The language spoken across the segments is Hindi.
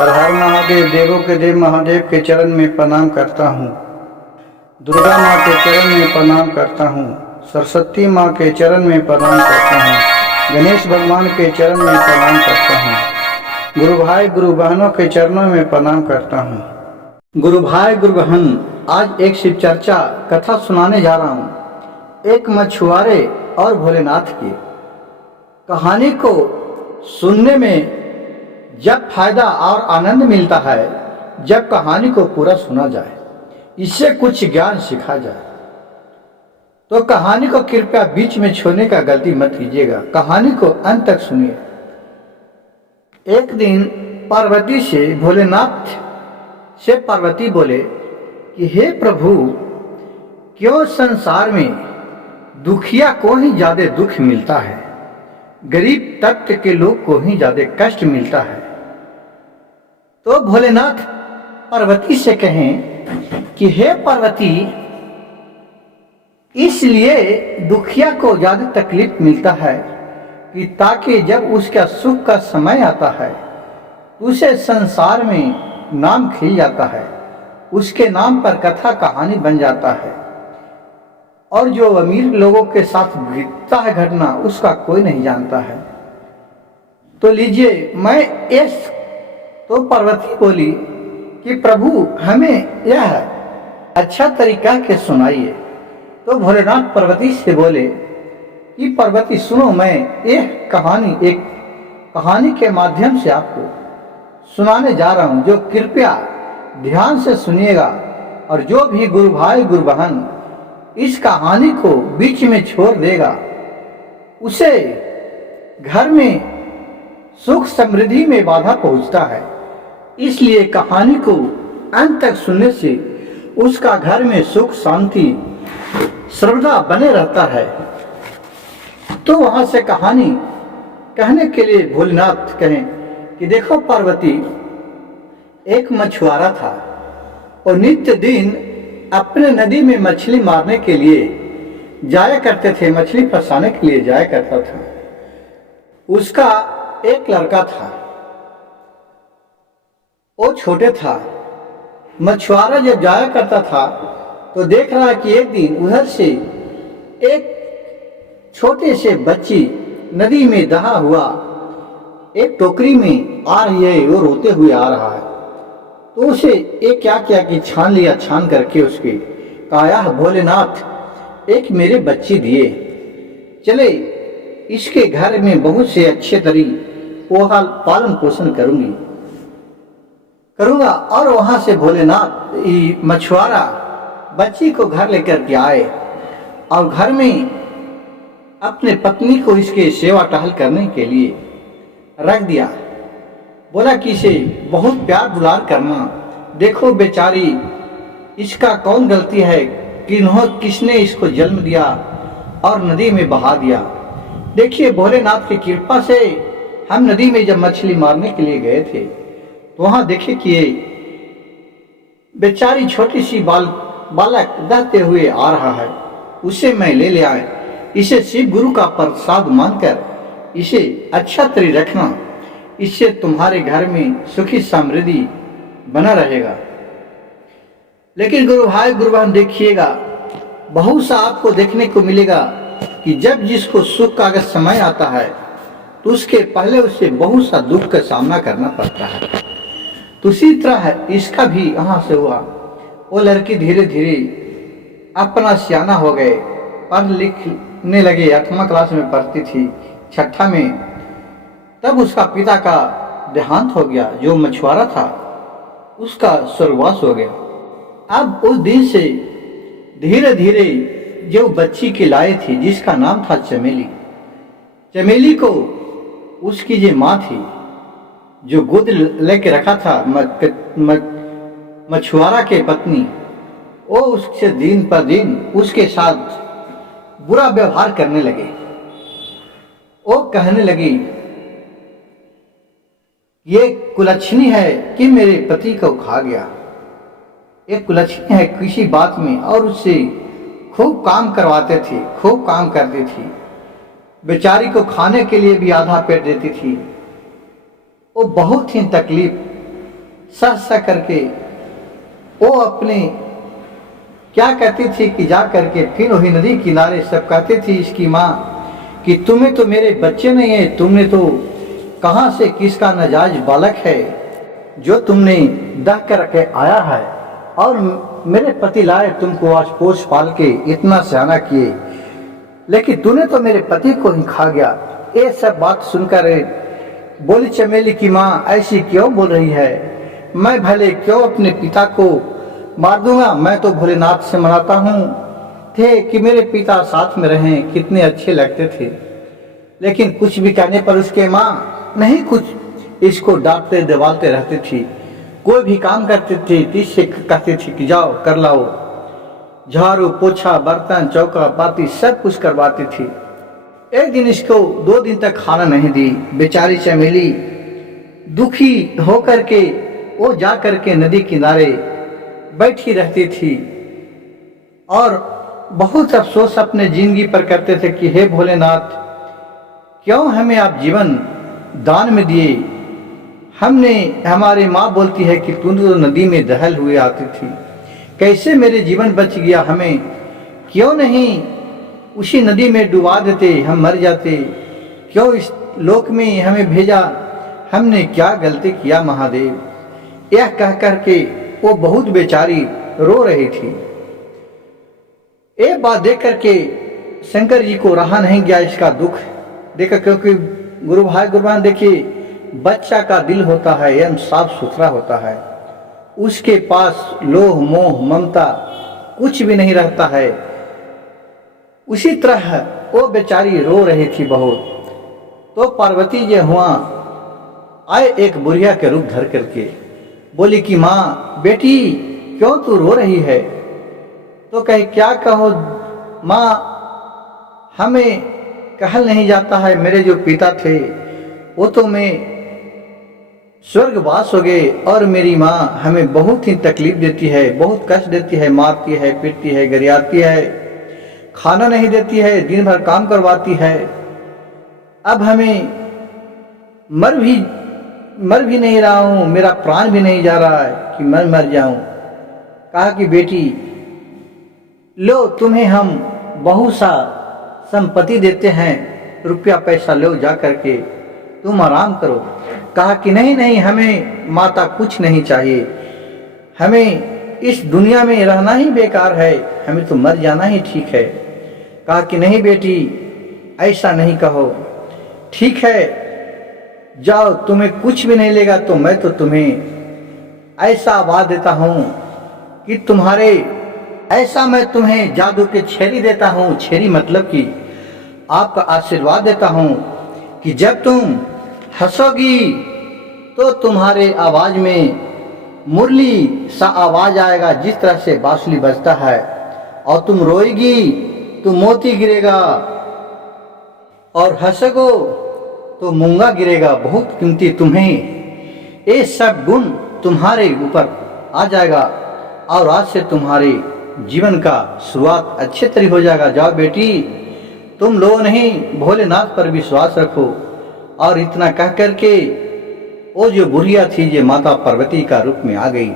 हर हर महादेव, देवों के देव महादेव के चरण में प्रणाम करता हूँ। दुर्गा माँ के चरण में प्रणाम करता हूँ। सरस्वती माँ के चरण में प्रणाम करता हूँ। गणेश भगवान के चरण में प्रणाम करता हूँ। गुरु भाई गुरु बहनों के चरणों में प्रणाम करता हूँ। गुरु भाई गुरु बहन, आज एक शिव चर्चा कथा सुनाने जा रहा हूँ। एक मछुआरे और भोलेनाथ की कहानी को सुनने में जब फायदा और आनंद मिलता है, जब कहानी को पूरा सुना जाए, इससे कुछ ज्ञान सीखा जाए, तो कहानी को कृपया बीच में छोड़ने का गलती मत कीजिएगा। कहानी को अंत तक सुनिए। एक दिन पार्वती से भोलेनाथ से पार्वती बोले कि हे प्रभु, क्यों संसार में दुखिया को ही ज्यादा दुख मिलता है, गरीब तबके के लोग को ही ज्यादा कष्ट मिलता है। तो भोलेनाथ पार्वती से कहें कि हे पार्वती, इसलिए दुखिया को ज्यादा तकलीफ मिलता है कि ताकि जब उसका सुख का समय आता है, उसे संसार में नाम खिल जाता है, उसके नाम पर कथा कहानी बन जाता है, और जो अमीर लोगों के साथ बीतता है घटना, उसका कोई नहीं जानता है। तो लीजिए मैं इस तो पार्वती बोली कि प्रभु, हमें यह अच्छा तरीका के सुनाइए। तो भोलेनाथ पार्वती से बोले कि पार्वती सुनो, मैं एक कहानी के माध्यम से आपको सुनाने जा रहा हूँ, जो कृपया ध्यान से सुनिएगा। और जो भी गुरु भाई गुरु बहन इस कहानी को बीच में छोड़ देगा, उसे घर में सुख समृद्धि में बाधा पहुंचता है। इसलिए कहानी को अंत तक सुनने से उसका घर में सुख शांति सर्वदा बने रहता है। तो वहां से कहानी कहने के लिए भोलेनाथ कहें कि देखो पार्वती, एक मछुआरा था और नित्य दिन अपने नदी में मछली मारने के लिए जाया करते थे, मछली फंसाने के लिए जाया करता था। उसका एक लड़का था, वो छोटे था। मछुआरा जब जाया करता था तो देख रहा कि एक दिन उधर से एक छोटे से बच्ची नदी में दहा हुआ एक टोकरी में आ रही है, वो रोते हुए आ रहा है। तो उसे एक क्या किया कि छान लिया, छान करके उसके कहा, भोलेनाथ एक मेरे बच्ची दिए, चले इसके घर में बहुत से अच्छे तरीके वो पालन पोषण करूंगा। और वहां से भोलेनाथ मछुआरा बच्ची को घर लेकर के आए और घर में अपने पत्नी को इसके सेवा टहल करने के लिए रख दिया। बोला कि इसे बहुत प्यार दुलार करना। देखो बेचारी, इसका कौन गलती है कि किसने इसको जन्म दिया और नदी में बहा दिया। देखिए भोलेनाथ की कृपा से हम नदी में जब मछली मारने के लिए गए थे, तो वहां देखे कि ये बेचारी छोटी सी बालक दहते हुए आ रहा है, उसे मैं ले आए। इसे शिव गुरु का प्रसाद मानकर इसे अच्छा तरह रखना, इससे तुम्हारे घर में सुखी समृद्धि बना रहेगा। लेकिन गुरु भाई गुरु बहन देखिएगा, बहुत सा आपको देखने को मिलेगा कि जब जिसको सुख का अगर समय आता है, तो उसके पहले उसे बहुत सा दुख का सामना करना पड़ता है। तो उसी तरह इसका भी यहाँ से हुआ। वो लड़की धीरे धीरे अपना सियाना हो गए, पढ़ लिखने लगे। 8वां क्लास में पढ़ती थी, 6ठा में तब उसका पिता का देहांत हो गया। जो मछुआरा था उसका स्वर्गवास हो गया। अब उस दिन से धीरे धीरे जो बच्ची के लाए थी, जिसका नाम था चमेली, चमेली को उसकी जो माँ थी, जो गोद लेके रखा था मछुआरा के पत्नी, वो उससे दिन पर दिन उसके साथ बुरा व्यवहार करने लगे। वो कहने लगी, ये कुलच्छनी है कि मेरे पति को खा गया, ये कुलच्छनी है किसी बात में। और उससे खूब काम करवाते थे, खूब काम करती थी। बेचारी को खाने के लिए भी आधा पेट देती थी। वो बहुत ही तकलीफ सह करके वो अपने क्या कहती थी कि जा करके फिर वही नदी किनारे सब कहते थी इसकी माँ कि तुम्हें तो मेरे बच्चे नहीं है, तुमने तो कहाँ से किसका नाजायज बालक है जो तुमने दह कर के आया है, और मेरे पति लाए तुमको आज पोष पाल के इतना सियाना किए, लेकिन तूने तो मेरे पति को ही खा गया। ये सब बात सुनकर बोली चमेली की माँ ऐसी क्यों बोल रही है, मैं भले क्यों अपने पिता को मार दूंगा, मैं तो भोलेनाथ से मनाता हूँ थे कि मेरे पिता साथ में रहें, कितने अच्छे लगते थे। लेकिन कुछ भी कहने पर उसके माँ नहीं कुछ इसको डांटते दबाते रहती थी। कोई भी काम करते थे तो इससे कहती थी कि जाओ कर लाओ, झाड़ू पोछा बर्तन चौका पाती सब कुछ करवाती थी। एक दिन इसको 2 दिन तक खाना नहीं दी। बेचारी चमेली दुखी होकर के वो जा करके नदी किनारे बैठी रहती थी और बहुत अफसोस अपने जिंदगी पर करते थे कि हे भोलेनाथ, क्यों हमें आप जीवन दान में दिए। हमने हमारी माँ बोलती है कि तू तो नदी में दहल हुए आती थी, कैसे मेरे जीवन बच गया, हमें क्यों नहीं उसी नदी में डुबा देते, हम मर जाते, क्यों इस लोक में हमें भेजा, हमने क्या गलती किया महादेव। यह कह कर के वो बहुत बेचारी रो रही थी। एक बात देख करके शंकर जी को रहा नहीं गया इसका दुख देखकर, क्योंकि गुरु भाई देखिए बच्चा का दिल होता है एवं साफ सुथरा होता है, उसके पास लोभ मोह ममता कुछ भी नहीं रहता है। उसी तरह वो बेचारी रो रही थी बहुत। तो पार्वती जी हुआ आए एक बुढ़िया के रूप धर करके, बोली कि माँ बेटी क्यों तू रो रही है। तो कहे क्या कहो माँ, हमें कहल नहीं जाता है, मेरे जो पिता थे वो तो मैं स्वर्गवास हो गए और मेरी माँ हमें बहुत ही तकलीफ देती है, बहुत कष्ट देती है, मारती है, पीटती है, गरियाती है, खाना नहीं देती है, दिन भर काम करवाती है। अब हमें मर भी नहीं रहा हूँ, मेरा प्राण भी नहीं जा रहा है कि मैं मर जाऊं। कहा कि बेटी लो, तुम्हें हम बहुत सा संपत्ति देते हैं, रुपया पैसा लो जा करके तुम आराम करो। कहा कि नहीं हमें माता कुछ नहीं चाहिए, हमें इस दुनिया में रहना ही बेकार है, हमें तो मर जाना ही ठीक है। कहा कि नहीं बेटी ऐसा नहीं कहो, ठीक है जाओ, तुम्हें कुछ भी नहीं लेगा तो मैं तो तुम्हें ऐसा आवाज देता हूँ कि मैं तुम्हें जादू के छेरी देता हूँ, छेरी मतलब कि आपका आशीर्वाद देता हूँ कि जब तुम हंसोगी तो तुम्हारे आवाज में मुरली सा आवाज आएगा जिस तरह से बांसुरी बजता है, और तुम रोएगी तो मोती गिरेगा, और हंसोगो तो मूंगा गिरेगा। बहुत कीमती तुम्हें ये सब गुण तुम्हारे ऊपर आ जाएगा और आज से तुम्हारे जीवन का शुरुआत अच्छे तरीके हो जाएगा। जाओ बेटी, तुम लोग नहीं भोलेनाथ पर विश्वास रखो। और इतना कह करके वो जो बुढ़िया थी जो माता पार्वती का रूप में आ गई,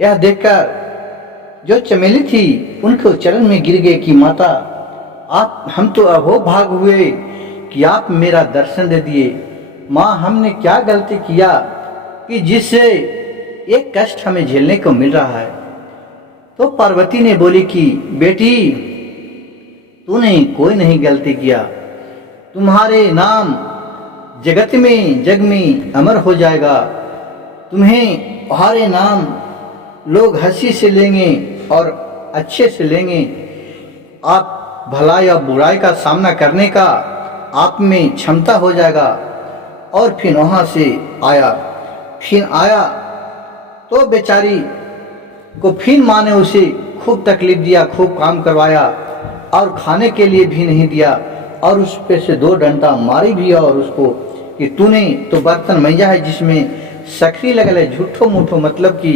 यह देखकर जो चमेली थी उनको चरण में गिर गए कि माता आप, हम तो अहो भाग हुए कि आप मेरा दर्शन दे दिए। माँ हमने क्या गलती किया कि जिससे एक कष्ट हमें झेलने को मिल रहा है। तो पार्वती ने बोली कि बेटी तूने कोई नहीं गलती किया, तुम्हारे नाम जगत में जग में अमर हो जाएगा, तुम्हारे नाम लोग हंसी से लेंगे और अच्छे से लेंगे। आप भलाई और बुराई का सामना करने का आप में क्षमता हो जाएगा। और फिर वहाँ से आया तो बेचारी को फिर माँ ने उसे खूब तकलीफ दिया, खूब काम करवाया और खाने के लिए भी नहीं दिया, और उस पे से 2 डंडा मारी भी और उसको कि तूने तो बर्तन मैया है जिसमें सकरी लगल है, झूठो मूठो, मतलब कि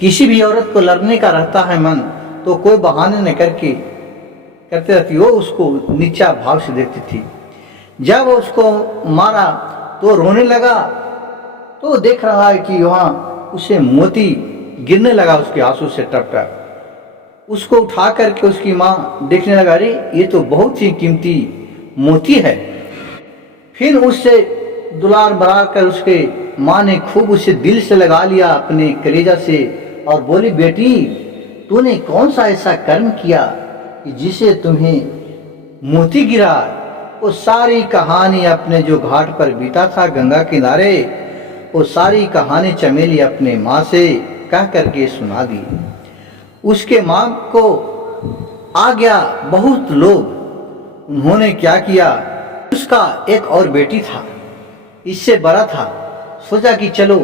किसी भी औरत को लड़ने का रहता है मन तो कोई बहाने न करते रहती, वो उसको नीचा भाव से देखती थी। जब उसको मारा तो रोने लगा, तो देख रहा है कि वहाँ उसे मोती गिरने लगा उसके आंसू से टप टप। उसको उठा करके उसकी माँ देखने लगा, अरे ये तो बहुत ही कीमती मोती है। फिर उससे दुलार बढ़ा कर उसके माँ ने खूब उसे दिल से लगा लिया अपने कलेजा से और बोली, बेटी तूने कौन सा ऐसा कर्म किया कि जिसे तुम्हें मोती गिरा। वो सारी कहानी अपने जो घाट पर बीता था गंगा किनारे, वो सारी कहानी चमेली अपने माँ से कह करके सुना दी। उसके माँ को आ गया बहुत लोग। उन्होंने क्या किया, उसका एक और बेटी था, इससे बड़ा था। सोचा कि चलो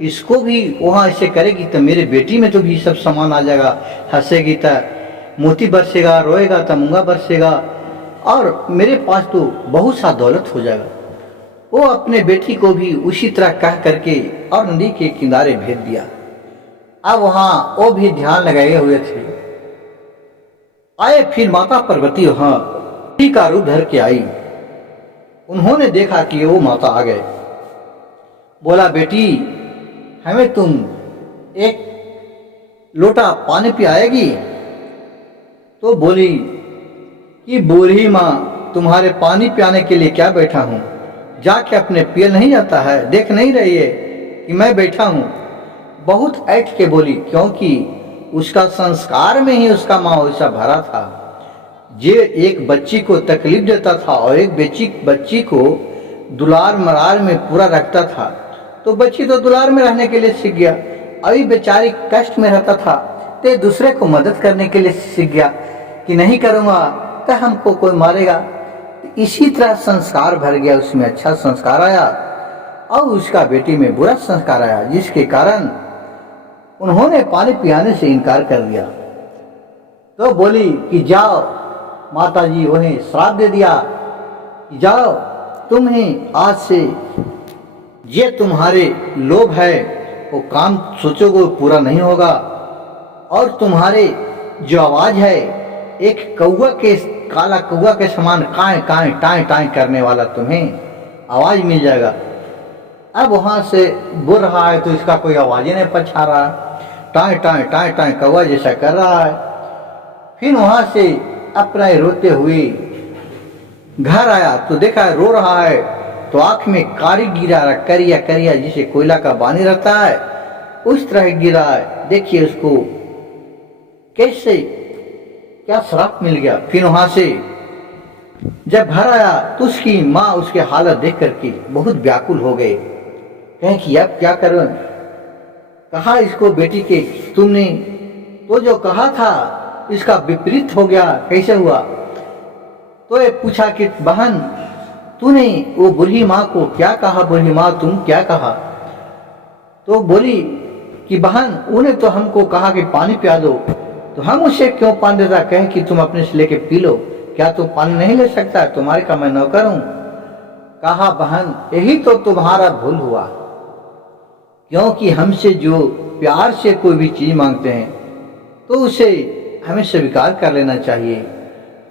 इसको भी वहाँ ऐसे करेगी तो मेरे बेटी में तो भी सब सामान आ जाएगा, हंसेगी तो मोती बरसेगा, रोएगा तो मूंगा बरसेगा और मेरे पास तो बहुत सा दौलत हो जाएगा। वो अपने बेटी को भी उसी तरह कह करके और नदी के किनारे भेज दिया। अब वहाँ वो भी ध्यान लगाए हुए थे। आए फिर माता पार्वती वहाँ का रूप धर के आई। उन्होंने देखा कि वो माता आ गए। बोला, बेटी हमें तुम एक लोटा पानी पिलाएगी। तो बोली कि बूढ़ी माँ तुम्हारे पानी पिलाने के लिए क्या बैठा हूँ, जाके अपने पिए नहीं जाता है, देख नहीं रही है कि मैं बैठा हूँ। बहुत ऐठ के बोली, क्योंकि उसका संस्कार में ही उसका माँ वैसा भरा था। जे एक बच्ची को तकलीफ देता था और एक बच्ची को दुलार मरार में पूरा रखता था, तो बच्ची तो दुलार में रहने के लिए सीख गया। अभी बेचारी कष्ट में रहता था तो दूसरे को मदद करने के लिए सीख गया कि नहीं करूँगा तो हमको कोई मारेगा। इसी तरह संस्कार भर गया, उसमें अच्छा संस्कार आया और उसका बेटी में बुरा संस्कार आया, जिसके कारण उन्होंने पानी पिलाने से इनकार कर दिया। तो बोली कि जाओ, माता जी उन्हें श्राप दे दिया कि जाओ, तुम्हें आज से ये तुम्हारे लोभ है वो काम सोचोगे पूरा नहीं होगा, और तुम्हारे जो आवाज है एक कौवा के, काला कौवा के समान काए काए टाए टाए करने वाला तुम्हें आवाज मिल जाएगा। अब वहां से बोल रहा है तो इसका कोई आवाज ही नहीं पछा रहा, टाए टाए टाए टाए कौवा जैसा कर रहा है। फिर वहां से अपना रोते हुए घर आया तो देखा रो रहा है, तो आंख में कारी गिरा रहा, करिया करिया जिसे कोयला का पानी रहता है उस तरह गिरा है। देखिए उसको कैसे क्या श्राप मिल गया। फिर वहां से जब घर आया तो उसकी माँ उसके हालत देख करके बहुत व्याकुल हो गए, कहें कि अब क्या करूं। कहा इसको बेटी के, तुमने तो जो कहा था इसका विपरीत हो गया, कैसे हुआ। तो ये पूछा कि बहन तूने वो बूढ़ी माँ को क्या कहा, बूढ़ी माँ तुम क्या कहा। तो बोली कि बहन उन्हें तो हमको कहा कि पानी पिला दो, तो हम उसे क्यों पानी देता, कहें कि तुम अपने से लेके पी लो, क्या तुम पानी नहीं ले सकता, तुम्हारे का मैं नौकर हूं। कहा बहन यही तो तुम्हारा भूल हुआ, क्योंकि हमसे जो प्यार से कोई भी चीज मांगते हैं तो उसे हमें स्वीकार कर लेना चाहिए,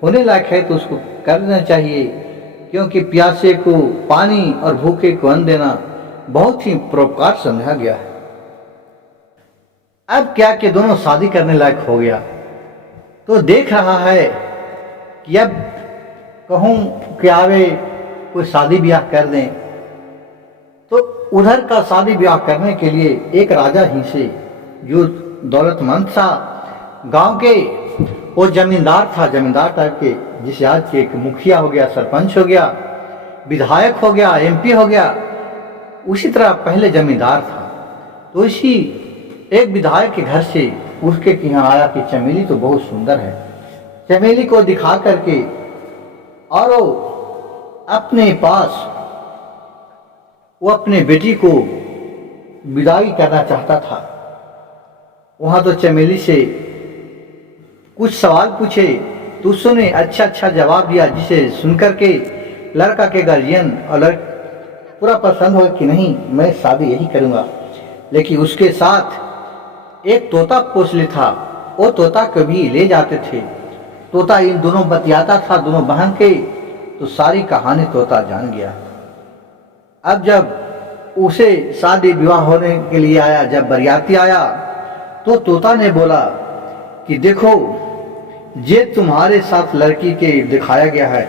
होने लायक है तो उसको कर देना चाहिए, क्योंकि प्यासे को पानी और भूखे को अन्न देना बहुत ही परोपकार समझा गया है। अब क्या कि दोनों शादी करने लायक हो गया, तो देख रहा है कि अब कहूँ कि आवे कोई शादी ब्याह कर दें, तो उधर का शादी ब्याह करने के लिए एक राजा ही से जो दौलतमंद था गांव के, वो जमींदार था, जमींदार टाइप के, जिसे आज के एक मुखिया हो गया, सरपंच हो गया, विधायक हो गया, एमपी हो गया, उसी तरह पहले जमींदार था। तो इसी एक विधायक के घर से उसके यहाँ आया कि चमेली तो बहुत सुंदर है। चमेली को दिखा करके और वो अपने पास वो अपने बेटी को विदाई करना चाहता था। वहां तो चमेली से कुछ सवाल पूछे तो उसने अच्छा अच्छा जवाब दिया, जिसे सुनकर के लड़का के गार्जियन और पूरा पसंद हो कि नहीं मैं शादी यही करूंगा। लेकिन उसके साथ एक तोता पोस ले था, वो तोता कभी ले जाते थे, तोता इन दोनों बतियाता था दोनों बहन के, तो सारी कहानी तोता जान गया। अब जब उसे शादी विवाह होने के लिए आया, जब बरियाती आया तो तोता ने बोला कि देखो, ये तुम्हारे साथ लड़की के दिखाया गया है,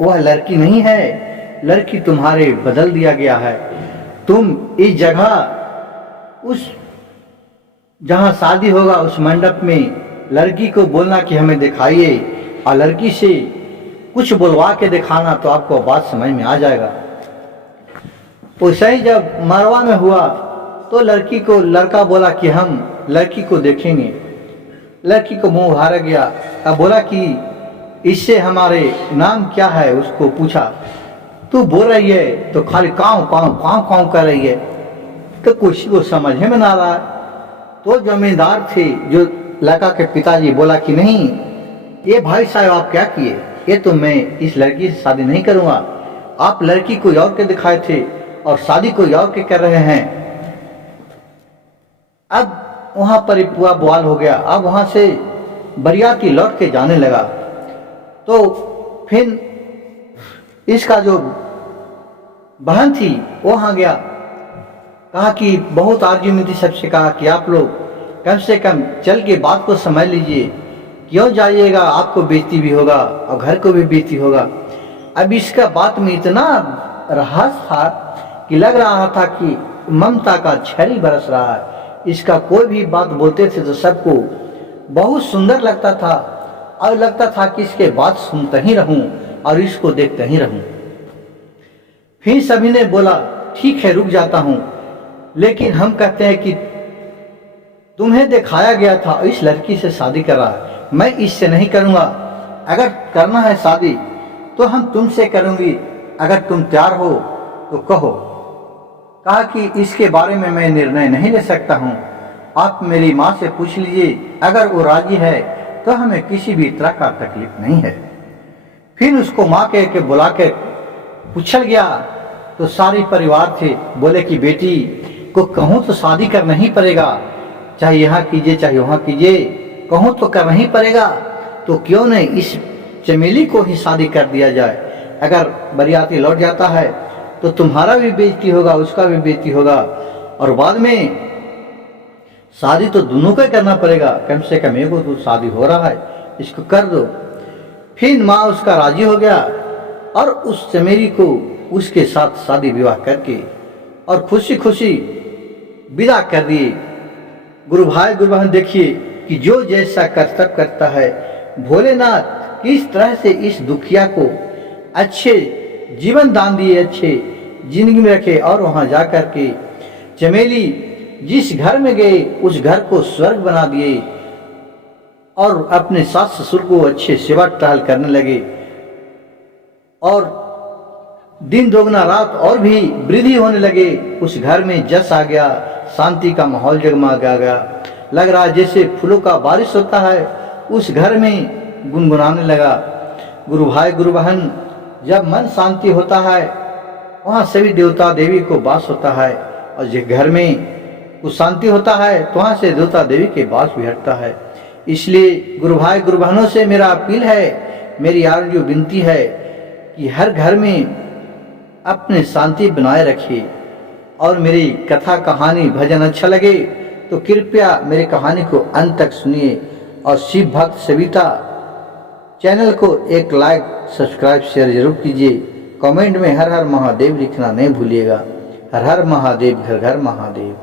वह लड़की नहीं है, लड़की तुम्हारे बदल दिया गया है। तुम इस जगह उस जहाँ शादी होगा उस मंडप में लड़की को बोलना कि हमें दिखाइए, और लड़की से कुछ बुलवा के दिखाना, तो आपको बात समझ में आ जाएगा। वैसे ही जब मरवा में हुआ तो लड़का बोला कि हम लड़की को देखेंगे। लड़की को मुंह उघाड़ा गया। अब बोला कि इससे हमारे नाम क्या है, उसको पूछा। तू बोल रही है तो खाली काँव काँव काँव काँव कर रही है, तो किसी को समझ में ना रहा। तो जमींदार थे जो लड़का के पिताजी, बोला कि नहीं, ये भाई साहब आप क्या किए, ये तो मैं इस लड़की से शादी नहीं करूँगा। आप लड़की को और के दिखाए थे और शादी को और के कर रहे हैं। अब वहाँ पर पूरा बवाल हो गया। अब वहाँ से बरियाती लौट के जाने लगा। तो फिर इसका जो बहन थी वो वहाँ गया, कहा कि बहुत आर्ग्यूमेंट थी, सबसे कहा कि आप लोग कम से कम चल के बात को समझ लीजिए, क्यों जाइएगा, आपको बेइज्जती भी होगा और घर को भी बेइज्जती होगा। अब इसका बात में इतना रहस्य था कि लग रहा था कि ममता का छड़ी बरस रहा है। इसका कोई भी बात बोलते थे तो सबको बहुत सुंदर लगता था, और लगता था कि इसके बात सुनता ही रहूं और इसको देखते ही रहूं। फिर सभी ने बोला ठीक है, रुक जाता हूं, लेकिन हम कहते हैं कि तुम्हें दिखाया गया था इस लड़की से शादी कर रहा है, मैं इससे नहीं करूंगा। अगर करना है शादी तो हम तुमसे करूंगी, अगर तुम तैयार हो तो कहो। कहा कि इसके बारे में मैं निर्णय नहीं ले सकता हूं, आप मेरी माँ से पूछ लीजिए, अगर वो राजी है तो हमें किसी भी तरह का तकलीफ नहीं है। फिर उसको माँ के बुला के पूछल गया तो सारे परिवार थे, बोले कि बेटी को कहूँ तो शादी करना ही पड़ेगा, चाहे यहाँ कीजिए चाहे वहाँ कीजिए, कहूँ तो करना ही पड़ेगा। तो क्यों नहीं इस चमेली को ही शादी कर दिया जाए। अगर बरियाती लौट जाता है तो तुम्हारा भी बेइज्जती होगा, उसका भी बेइज्जती होगा, और बाद में शादी तो दोनों को करना पड़ेगा। कम से कम एक तो शादी हो रहा है, इसको कर दो। फिर माँ उसका राजी हो गया और उस चमेली को उसके साथ शादी विवाह करके और खुशी खुशी विदा कर दिए। गुरु भाई गुरु बहन, देखिए कि जो जैसा कर्तव्य करता है, भोलेनाथ किस तरह से इस दुखिया को अच्छे जीवन दान दिए, अच्छे जिंदगी में रखे, और वहां जाकर के चमेली जिस घर में गए उस घर को स्वर्ग बना दिए, और अपने सास ससुर को अच्छे सेवा टहल करने लगे, और दिन दोगुना रात और भी वृद्धि होने लगे। उस घर में जस आ गया, शांति का माहौल जगमगा गया। लग रहा जैसे फूलों का बारिश होता है, उस घर में गुनगुनाने लगा। गुरु भाई गुरु बहन, जब मन शांति होता है वहाँ सभी देवता देवी को वास होता है, और जिस घर में कुछ शांति होता है तो वहाँ से देवता देवी के वास भी हटता है। इसलिए गुरु भाई गुरु बहनों से मेरा अपील है, मेरी आरजू विनती है कि हर घर में अपने शांति बनाए रखिए। और मेरी कथा कहानी भजन अच्छा लगे तो कृपया मेरी कहानी को अंत तक सुनिए, और शिव भक्त सविता चैनल को एक लाइक सब्सक्राइब शेयर जरूर कीजिए। कमेंट में हर हर महादेव लिखना नहीं भूलिएगा। हर हर महादेव, घर घर महादेव।